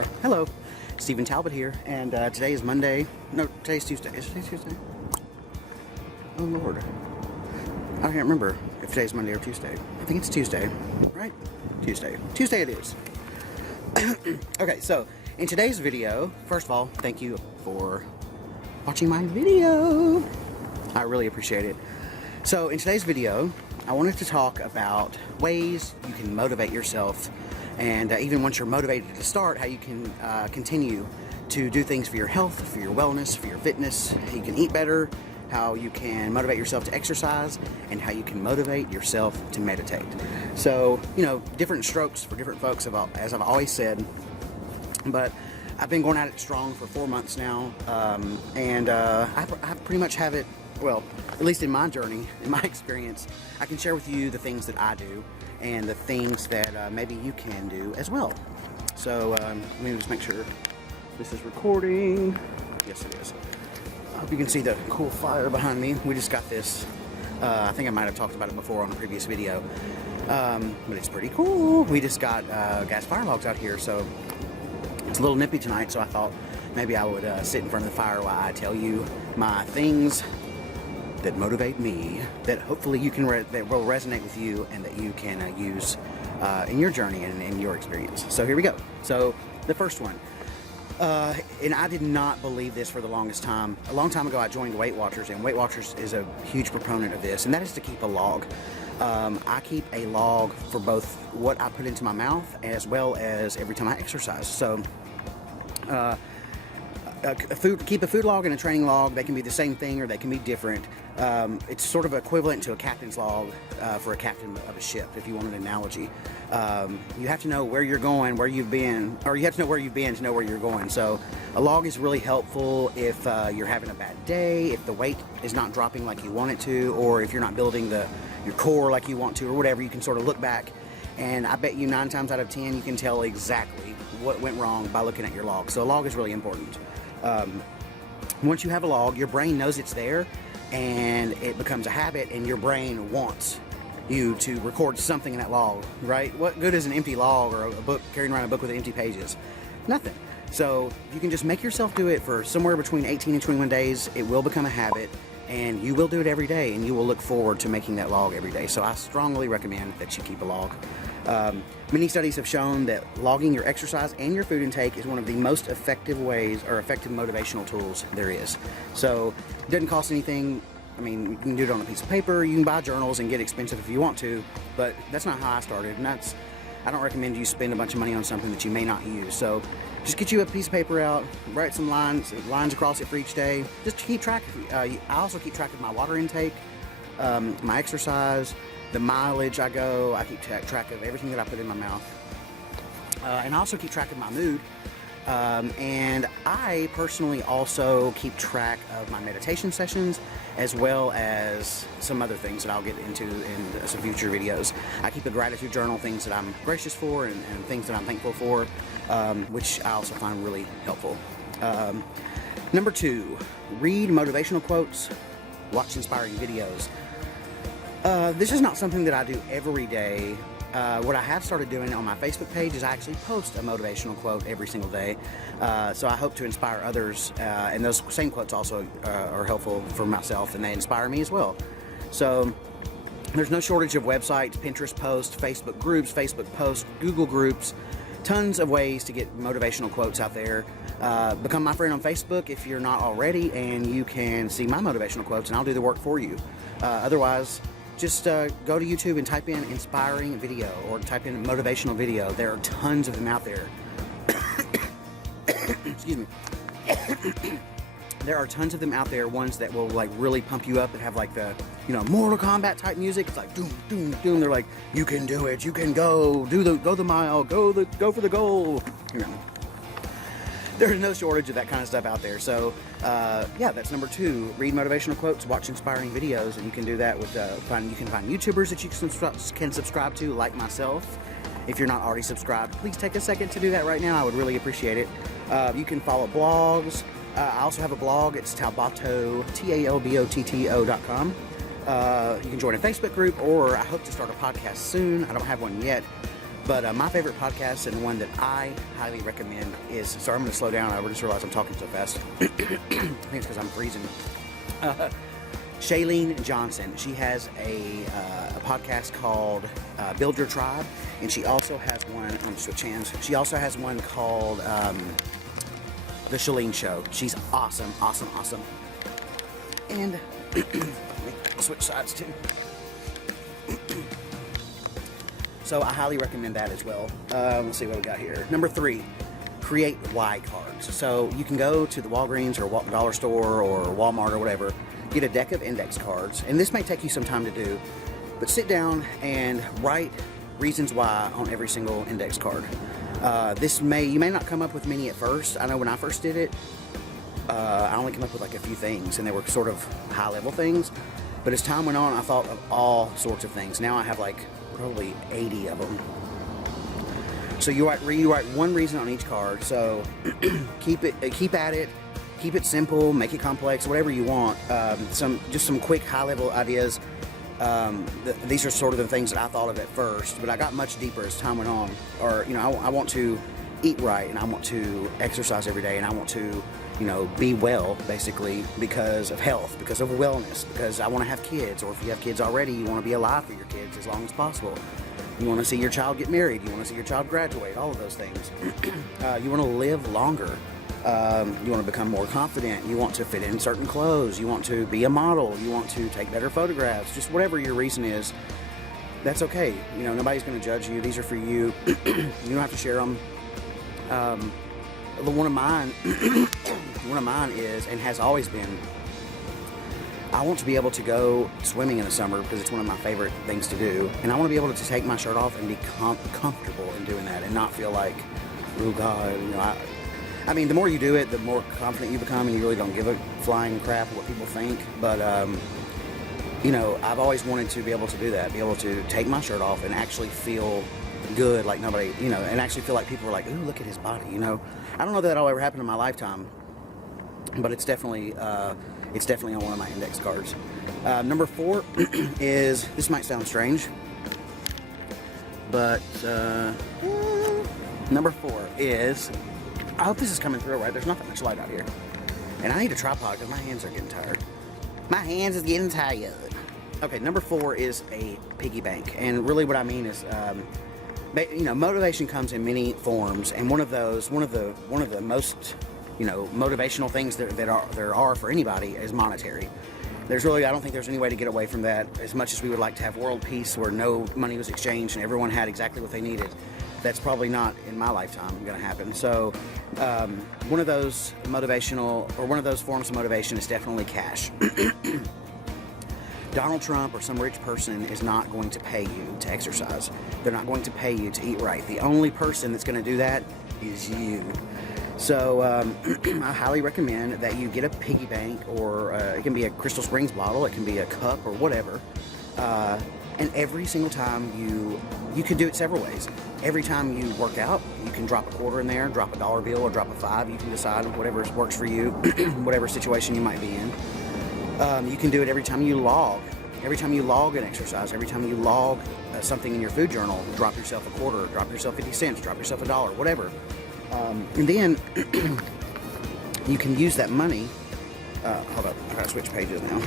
are. Hello, Stephen Talbott here, and today is Monday. No, today's Tuesday. Is today Tuesday? Oh Lord, I can't remember if today's Monday or Tuesday. I think it's Tuesday, right? Tuesday. Tuesday it is. Okay, so in today's video, first of all, thank you for watching my video. I really appreciate it. So in today's video, I wanted to talk about ways you can motivate yourself, and even once you're motivated to start, how you can continue to do things for your health, for your wellness, for your fitness, how you can eat better, how you can motivate yourself to exercise, and how you can motivate yourself to meditate. So, you know, different strokes for different folks, as I've always said, but I've been going at it strong for 4 months now, and I pretty much have it, well, at least in my journey, in my experience, I can share with you the things that I do and the things that maybe you can do as well. So let me just make sure this is recording. Yes, it is. I hope you can see the cool fire behind me. We just got this. I think I might have talked about it before on a previous video, but it's pretty cool. We just got gas fire logs out here, so it's a little nippy tonight, so I thought maybe I would sit in front of the fire while I tell you my things that motivate me, that hopefully you can that will resonate with you, and that you can use in your journey and in your experience. So here we go. So the first one, and I did not believe this for the longest time. A long time ago, I joined Weight Watchers, and Weight Watchers is a huge proponent of this, and that is to keep a log. I keep a log for both what I put into my mouth as well as every time I exercise. So keep a food log and a training log. They can be the same thing or they can be different. It's sort of equivalent to a captain's log for a captain of a ship, if you want an analogy. You have to know where you're going, where you've been, or you have to know where you've been to know where you're going. So a log is really helpful if you're having a bad day, if the weight is not dropping like you want it to, or if you're not building your core like you want to, or whatever. You can sort of look back, and I bet you 9 times out of 10 you can tell exactly what went wrong by looking at your log. So a log is really important. Once you have a log, your brain knows it's there, and it becomes a habit, and your brain wants you to record something in that log, right? What good is an empty log or a book, carrying around a book with empty pages? Nothing. So you can just make yourself do it for somewhere between 18 and 21 days. It will become a habit, and you will do it every day, and you will look forward to making that log every day. So I strongly recommend that you keep a log. Many studies have shown that logging your exercise and your food intake is one of the most effective ways, or effective motivational tools there is. So it doesn't cost anything. I mean, you can do it on a piece of paper. You can buy journals and get expensive if you want to, but that's not how I started, and I don't recommend you spend a bunch of money on something that you may not use. So just get you a piece of paper out, write some lines across it for each day, just to keep track. I also keep track of my water intake, my exercise, the mileage I go. I keep track of everything that I put in my mouth, and I also keep track of my mood. And I personally also keep track of my meditation sessions, as well as some other things that I'll get into in some future videos. I keep a gratitude journal, things that I'm gracious for and things that I'm thankful for, which I also find really helpful. Number 2, read motivational quotes, watch inspiring videos. This is not something that I do every day. What I have started doing on my Facebook page is I actually post a motivational quote every single day. So I hope to inspire others, and those same quotes also are helpful for myself, and they inspire me as well. So there's no shortage of websites, Pinterest posts, Facebook groups, Facebook posts, Google groups, tons of ways to get motivational quotes out there. Become my friend on Facebook if you're not already, and you can see my motivational quotes, and I'll do the work for you. Otherwise, just go to YouTube and type in inspiring video, or type in motivational video. There are tons of them out there. Excuse me. There are tons of them out there, ones that will like really pump you up and have like the, you know, Mortal Kombat type music. It's like doom, doom, doom. They're like, you can do it, you can go the mile, go for the goal. You know. There's no shortage of that kind of stuff out there. So yeah, that's number 2. Read motivational quotes, watch inspiring videos, and you can do that with you can find YouTubers that you can subscribe to, like myself. If you're not already subscribed, please take a second to do that right now. I would really appreciate it. You can follow blogs. I also have a blog. It's Talbotto, TALBOTTO.com. You can join a Facebook group, or I hope to start a podcast soon. I don't have one yet, But my favorite podcast, and the one that I highly recommend, is, sorry, I'm going to slow down. I just realized I'm talking so fast. I think it's because I'm freezing. Shailene Johnson. She has a podcast called Build Your Tribe, and she also has one, I'm going to switch hands. She also has one called The Shailene Show. She's awesome. And I'll switch sides too. So I highly recommend that as well. Let's see what we got here. Number 3, create why cards. So you can go to the Walgreens or Dollar Store or Walmart or whatever, get a deck of index cards, and this may take you some time to do, but sit down and write reasons why on every single index card. You may not come up with many at first. I know when I first did it, I only came up with like a few things, and they were sort of high-level things. But as time went on, I thought of all sorts of things. Now I have like probably 80 of them. So you write one reason on each card. So keep at it, keep it simple, make it complex, whatever you want. Just some quick high-level ideas. These are sort of the things that I thought of at first, but I got much deeper as time went on. Or I want to eat right, and I want to exercise every day, and I want to be well, basically, because of health, because of wellness, because I want to have kids, or if you have kids already, you want to be alive for your kids as long as possible. You want to see your child get married, you want to see your child graduate, all of those things. You want to live longer. You want to become more confident. You want to fit in certain clothes. You want to be a model. You want to take better photographs. Just whatever your reason is, that's okay. Nobody's going to judge you. These are for you. You don't have to share them. One of mine is, and has always been, I want to be able to go swimming in the summer because it's one of my favorite things to do, and I want to be able to take my shirt off and be comfortable in doing that and not feel like, oh God, I mean, the more you do it, the more confident you become, and you really don't give a flying crap what people think. But I've always wanted to be able to do that, be able to take my shirt off and actually feel good, like nobody, and actually feel like people are like, ooh, look at his body, I don't know that that'll ever happen in my lifetime, but it's definitely on one of my index cards. Number 4 is, this might sound strange, but number 4 is, I hope this is coming through right. There's not that much light out here, and I need a tripod because my hands are getting tired. My hands is getting tired. Okay, number 4 is a piggy bank, and really what I mean is, motivation comes in many forms, and one of the most motivational things there are for anybody is monetary. I don't think there's any way to get away from that. As much as we would like to have world peace where no money was exchanged and everyone had exactly what they needed, that's probably not in my lifetime going to happen. So one of those forms of motivation is definitely cash. Donald Trump or some rich person is not going to pay you to exercise. They're not going to pay you to eat right. The only person that's going to do that is you. So I highly recommend that you get a piggy bank, or it can be a Crystal Springs bottle, it can be a cup or whatever. And every single time you can do it several ways. Every time you work out, you can drop a quarter in there, drop a dollar bill, or drop a $5. You can decide whatever works for you, whatever situation you might be in. You can do it every time you log. Every time you log an exercise, every time you log something in your food journal, drop yourself a quarter, drop yourself 50 cents, drop yourself $1, whatever. And then you can use that money. Hold up, I gotta switch pages now.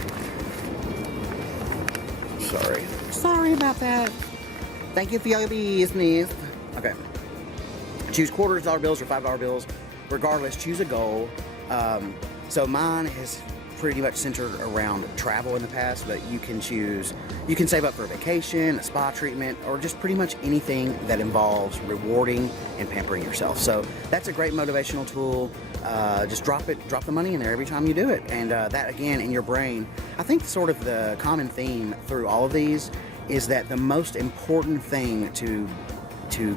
Sorry about that. Thank you for your business. Okay. Choose quarters, dollar bills, or $5 bills. Regardless, choose a goal. So mine has pretty much centered around travel in the past, but you can save up for a vacation, a spa treatment, or just pretty much anything that involves rewarding and pampering yourself. So that's a great motivational tool. Just drop the money in there every time you do it, and that again in your brain. I think sort of the common theme through all of these is that the most important thing to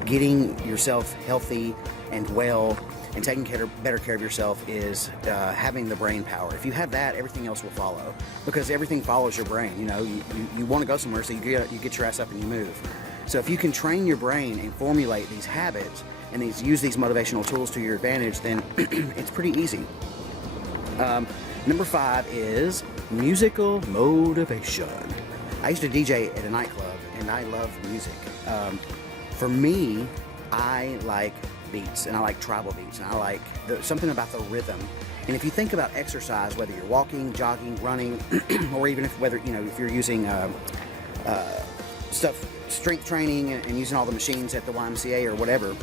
getting yourself healthy and well and taking better care of yourself is having the brain power. If you have that, everything else will follow, because everything follows your brain. You want to go somewhere, so you get your ass up and you move. So if you can train your brain and formulate these habits and use these motivational tools to your advantage, then it's pretty easy. Number 5 is musical motivation. I used to DJ at a nightclub, and I love music. For me, I like beats, and I like tribal beats, and I like something about the rhythm. And if you think about exercise, whether you're walking, jogging, running, or even if you're using strength training and using all the machines at the YMCA or whatever,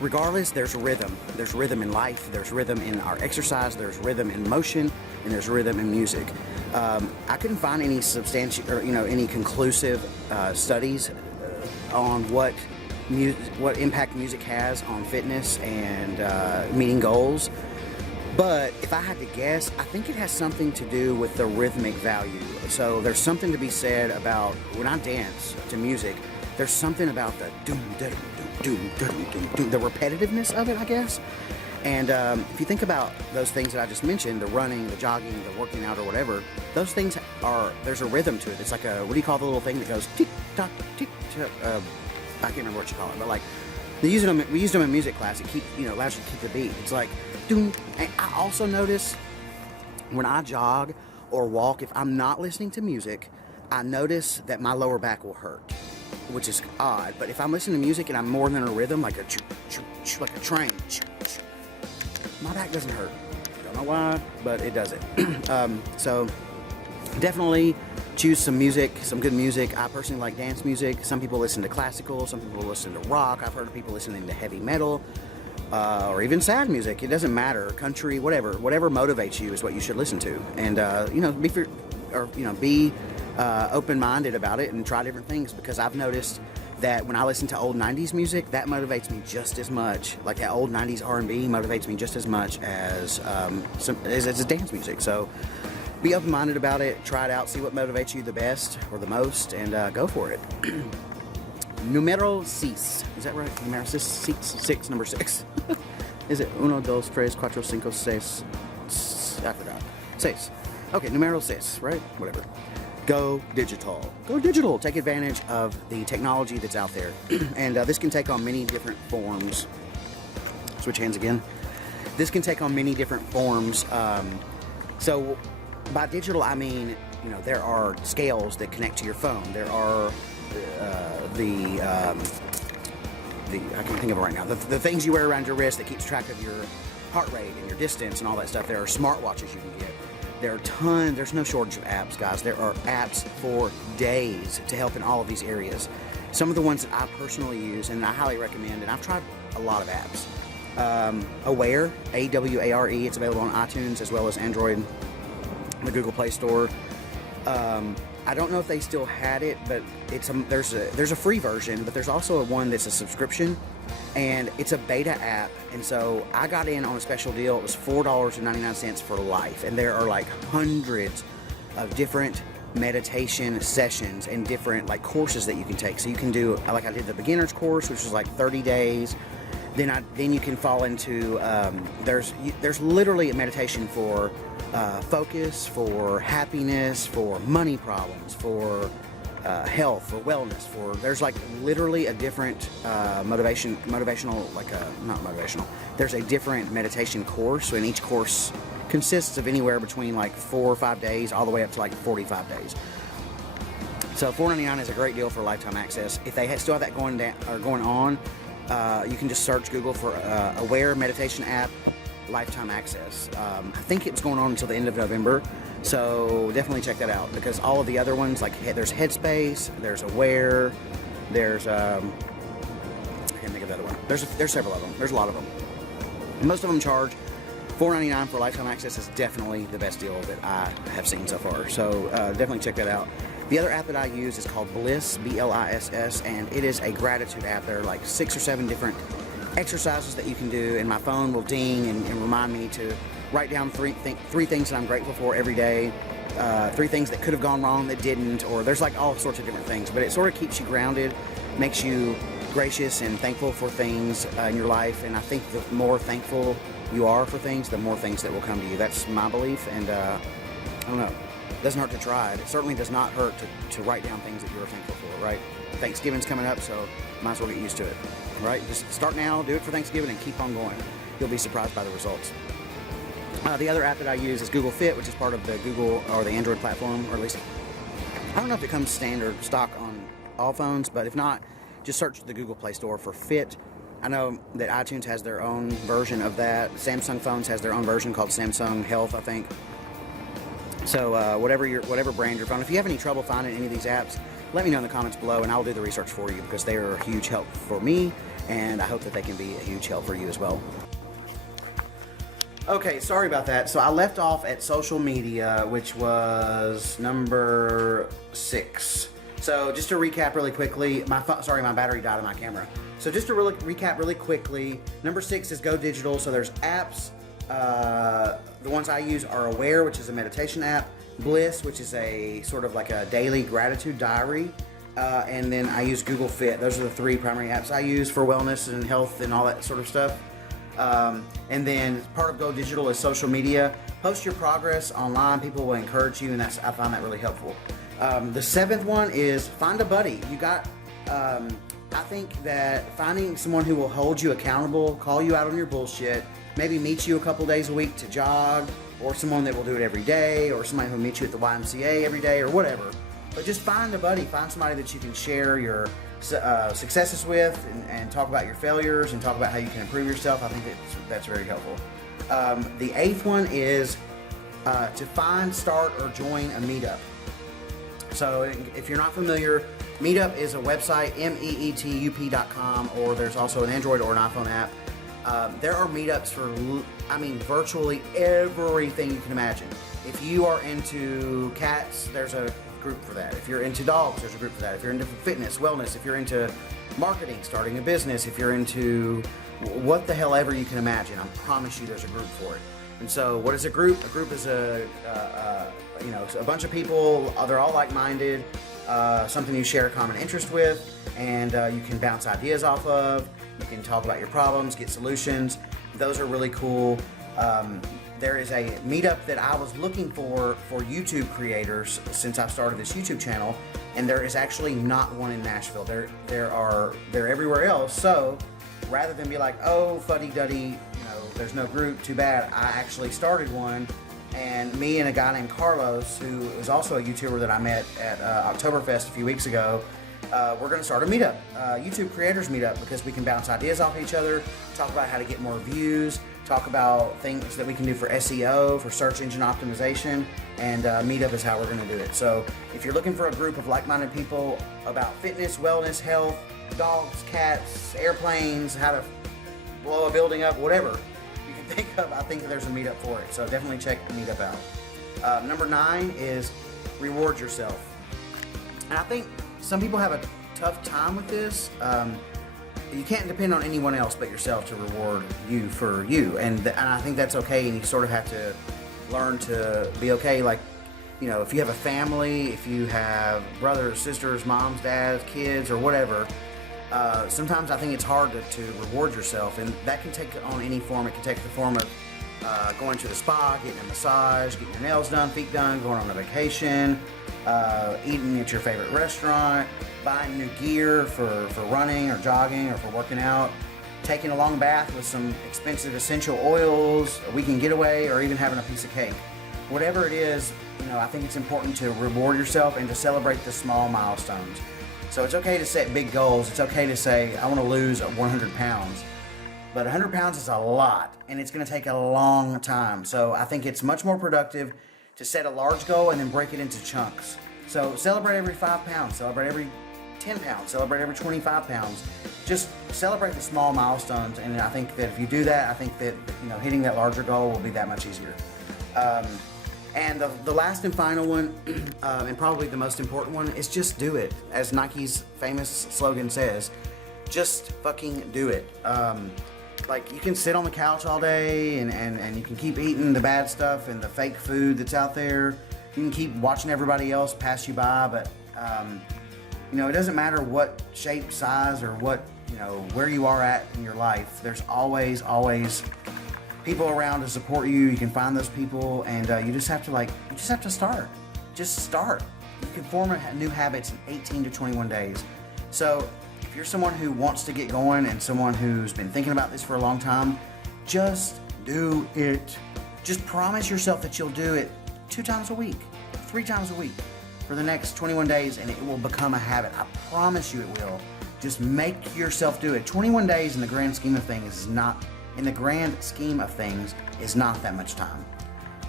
regardless, there's rhythm. There's rhythm in life. There's rhythm in our exercise. There's rhythm in motion, and there's rhythm in music. I couldn't find any any conclusive studies on what impact music has on fitness and meeting goals. But if I had to guess, I think it has something to do with the rhythmic value. So there's something to be said about when I dance to music, there's something about the doom, doom, doom, doom, doom, doom, the repetitiveness of it, I guess. And if you think about those things that I just mentioned, the running, the jogging, the working out or whatever, those things there's a rhythm to it. It's like what do you call the little thing that goes tick, tock, tick, tock, I can't remember what you call it, but like we used them in music class. It allows you to keep the beat. It's like doom. And I also notice when I jog or walk, if I'm not listening to music, I notice that my lower back will hurt, which is odd. But if I'm listening to music and I'm more than a rhythm, like a train, my back doesn't hurt. Don't know why, but it doesn't. So definitely choose some music, some good music. I personally like dance music. Some people listen to classical, some people listen to rock. I've heard of people listening to heavy metal, or even sad music. It doesn't matter, country, whatever motivates you is what you should listen to. And be open-minded about it and try different things, because I've noticed that when I listen to old 90s music, that motivates me just as much. Like that old 90s R&B motivates me just as much as dance music. So be open-minded about it, try it out, see what motivates you the best or the most, and go for it. Numero 6. Is that right? Numero 6, number 6. Is it 1, 2, 3, 4, 5, 6? I forgot. 6. Okay, numero 6, right? Whatever. Go digital. Go digital. Take advantage of the technology that's out there. And this can take on many different forms. Switch hands again. This can take on many different forms. So by digital, I mean, there are scales that connect to your phone. There are I can't think of it right now. The things you wear around your wrist that keeps track of your heart rate and your distance and all that stuff. There are smartwatches you can get. There's no shortage of apps, guys. There are apps for days to help in all of these areas. Some of the ones that I personally use and I highly recommend, and I've tried a lot of apps. Aware, Aware, it's available on iTunes as well as Android, the Google Play Store. I don't know if they still had it, but there's a free version, but there's also one that's a subscription, and it's a beta app. And so I got in on a special deal. It was $4.99 for life, and there are like hundreds of different meditation sessions and different like courses that you can take. So you can do, like I did the beginner's course, which was like 30 days. Then you can fall into there's literally a meditation for focus, for happiness, for money problems, for health, for wellness. There's like literally a different motivational, like not motivational. There's a different meditation course, and each course consists of anywhere between like 4 or 5 days, all the way up to like 45 days. So $4.99 is a great deal for lifetime access. If they still have that going on. You can just search Google for Aware Meditation App Lifetime Access. I think it was going on until the end of November, so definitely check that out, because all of the other ones, like there's Headspace, there's Aware, there's I can't think of the other one. There's several of them. There's a lot of them. Most of them charge $4.99 for lifetime access. Is definitely the best deal that I have seen so far. So definitely check that out. The other app that I use is called Bliss, Bliss, and it is a gratitude app. There are like 6 or 7 different exercises that you can do, and my phone will ding and remind me to write down three things that I'm grateful for every day, 3 things that could have gone wrong that didn't, or there's like all sorts of different things. But it sort of keeps you grounded, makes you gracious and thankful for things in your life, and I think the more thankful you are for things, the more things that will come to you. That's my belief, and I don't know. It doesn't hurt to try it. It certainly does not hurt to write down things that you're thankful for, right? Thanksgiving's coming up, so might as well get used to it, right? Just start now, do it for Thanksgiving, and keep on going. You'll be surprised by the results. The other app that I use is Google Fit, which is part of the Google or the Android platform, or at least, I don't know if it comes standard stock on all phones, but if not, just search the Google Play Store for Fit. I know that iTunes has their own version of that. Samsung phones has their own version called Samsung Health, I think. So whatever brand you're from, if you have any trouble finding any of these apps, let me know in the comments below, and I'll do the research for you, because they are a huge help for me, and I hope that they can be a huge help for you as well. Okay, sorry about that. So I left off at social media, which was number 6. So just to recap really quickly, my battery died on my camera. So just to recap really quickly, number 6 is Go Digital. So there's apps. The ones I use are Aware, which is a meditation app, Bliss, which is a sort of like a daily gratitude diary, and then I use Google Fit. Those are the 3 primary apps I use for wellness and health and all that sort of stuff. And then part of Go Digital is social media. Post your progress online. People will encourage you, and I find that really helpful. The 7th one is find a buddy. I think that finding someone who will hold you accountable, call you out on your bullshit, maybe meet you a couple days a week to jog, or someone that will do it every day, or somebody who will meet you at the YMCA every day, or whatever. But just find a buddy, find somebody that you can share your successes with, and talk about your failures, and talk about how you can improve yourself. I think that's very helpful. The 8th one is to find, start, or join a meetup. So if you're not familiar, Meetup is a website, meetup.com, or there's also an Android or an iPhone app. There are meetups for, virtually everything you can imagine. If you are into cats, there's a group for that. If you're into dogs, there's a group for that. If you're into fitness, wellness, if you're into marketing, starting a business, if you're into what the hell ever you can imagine, I promise you there's a group for it. And so what is a group? A group is a bunch of people, they're all like-minded, something you share a common interest with, and you can bounce ideas off of. You can talk about your problems, get solutions. Those are really cool. There is a meetup that I was looking for YouTube creators since I started this YouTube channel, and there is actually not one in Nashville. They're everywhere else. So rather than be like, oh, fuddy-duddy, there's no group, too bad, I actually started one. And me and a guy named Carlos, who is also a YouTuber that I met at Oktoberfest a few weeks ago, we're going to start a meetup, YouTube creators meetup, because we can bounce ideas off each other, talk about how to get more views, talk about things that we can do for SEO, for search engine optimization, and meetup is how we're going to do it. So if you're looking for a group of like-minded people about fitness, wellness, health, dogs, cats, airplanes, how to blow a building up, whatever you can think of, I think there's a meetup for it. So definitely check the meetup out. Number 9 is reward yourself. And I think some people have a tough time with this. You can't depend on anyone else but yourself to reward you for you, and I think that's okay. And you sort of have to learn to be okay. Like, if you have a family, if you have brothers, sisters, moms, dads, kids, or whatever, sometimes I think it's hard to reward yourself, and that can take on any form. It can take the form of going to the spa, getting a massage, getting your nails done, feet done, going on a vacation, eating at your favorite restaurant, buying new gear for running or jogging or for working out, taking a long bath with some expensive essential oils, a weekend getaway, or even having a piece of cake. Whatever it is, I think it's important to reward yourself and to celebrate the small milestones. So it's okay to set big goals. It's okay to say, I want to lose 100 pounds. But 100 pounds is a lot, and it's going to take a long time. So I think it's much more productive to set a large goal and then break it into chunks. So celebrate every 5 pounds, celebrate every 10 pounds, celebrate every 25 pounds. Just celebrate the small milestones, and I think that if you do that, I think that hitting that larger goal will be that much easier. And the last and final one, and probably the most important one, is just do it. As Nike's famous slogan says, just fucking do it. Like, you can sit on the couch all day and you can keep eating the bad stuff and the fake food that's out there. You can keep watching everybody else pass you by, but it doesn't matter what shape, size, or what, where you are at in your life. There's always people around to support you. You can find those people, and you just have to start. Just start. You can form new habits in 18 to 21 days. So if you're someone who wants to get going and someone who's been thinking about this for a long time, just do it. Just promise yourself that you'll do it 2 times a week, 3 times a week for the next 21 days, and it will become a habit. I promise you it will. Just make yourself do it. 21 days in the grand scheme of things is not that much time.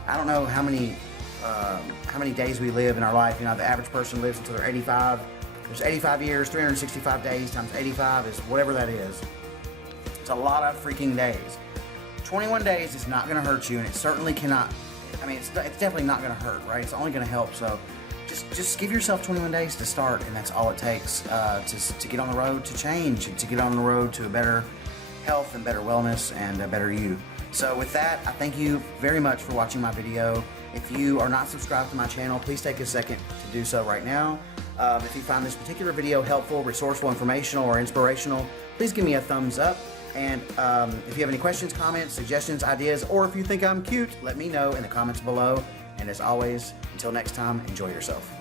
I don't know how many days we live in our life. You know, the average person lives until they're 85. There's 85 years, 365 days times 85 is whatever that is. It's a lot of freaking days. 21 days is not going to hurt you, and it certainly cannot. I mean, it's definitely not going to hurt, right? It's only going to help. So just give yourself 21 days to start, and that's all it takes to get on the road to change, to get on the road to a better health and better wellness and a better you. So with that, I thank you very much for watching my video. If you are not subscribed to my channel, please take a second to do so right now. If you find this particular video helpful, resourceful, informational, or inspirational, please give me a thumbs up. And if you have any questions, comments, suggestions, ideas, or if you think I'm cute, let me know in the comments below. And as always, until next time, enjoy yourself.